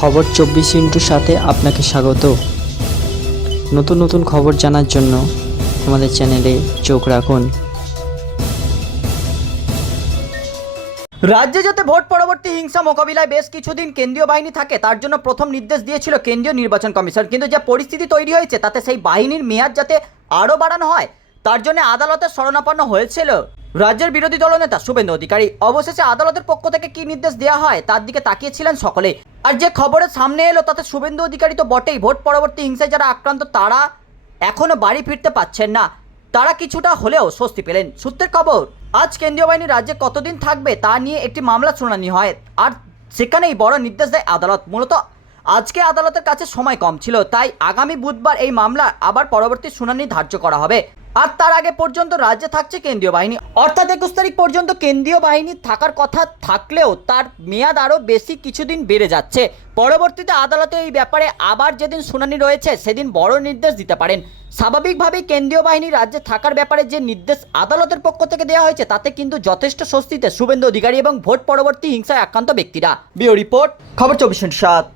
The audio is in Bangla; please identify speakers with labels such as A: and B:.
A: খবর চব্বিশ ইন্টুর সাথে আপনাকে স্বাগত। নতুন নতুন খবর জানার জন্য আমাদের চ্যানেলে চোখ রাখুন।
B: রাজ্যে যাতে ভোট পরবর্তী হিংসা মোকাবিলায় বেশ কিছুদিন কেন্দ্রীয় বাহিনী থাকে, তার জন্য প্রথম নির্দেশ দিয়েছিল কেন্দ্রীয় নির্বাচন কমিশন। কিন্তু যে পরিস্থিতি তৈরি হয়েছে, তাতে সেই বাহিনীর মেয়াদ যাতে আরও বাড়ানো হয়, তার জন্য আদালতের শরণাপন্ন হয়েছিল রাজ্যের বিরোধী দলনেতা শুভেন্দু অধিকারী। অবশেষে আদালতের পক্ষ থেকে কি নির্দেশ দেওয়া হয়, তার দিকে তাকিয়েছিলেন সকলে আর যে খবরের সামনে এলো, তাতে শুভেন্দু অধিকারী তো বটেই। ভোট পরবর্তী হিংসায় যারা আক্রান্ত, তারা এখনও বাড়ি ফিরতে পাচ্ছেন না। তারা কিছুটা হলেও স্বস্তি পেলেন। সূত্রের খবর, আজ কেন্দ্রীয় বাহিনী রাজ্যে কতদিন থাকবে তা নিয়ে একটি মামলা শুনানি হয়। আর সেখানেই বড় নির্দেশ দেয় আদালত। মূলত আজকে আদালতের কাছে সময় কম ছিল, তাই আগামী বুধবার এই মামলা আবার পরবর্তী শুনানি ধার্য করা হবে। আর তার আগে পর্যন্ত রাজ্যে থাকছে কেন্দ্রীয় বাহিনী। অর্থাৎ একুশ তারিখ পর্যন্ত কেন্দ্রীয় বাহিনী থাকার কথা থাকলেও তার মেয়াদ আরও বেশি কিছুদিন বেড়ে যাচ্ছে। পরবর্তীতে আদালতে এই ব্যাপারে আবার যেদিন শুনানি রয়েছে, সেদিন বড় নির্দেশ দিতে পারেন। স্বাভাবিকভাবেই কেন্দ্রীয় বাহিনী রাজ্যে থাকার ব্যাপারে যে নির্দেশ আদালতের পক্ষ থেকে দেওয়া হয়েছে, তাতে কিন্তু যথেষ্ট স্বস্তিতে শুভেন্দু অধিকারী এবং ভোট পরবর্তী হিংসায় আক্রান্ত ব্যক্তিরা। বিও রিপোর্ট, খবর চব্বিশ সাত।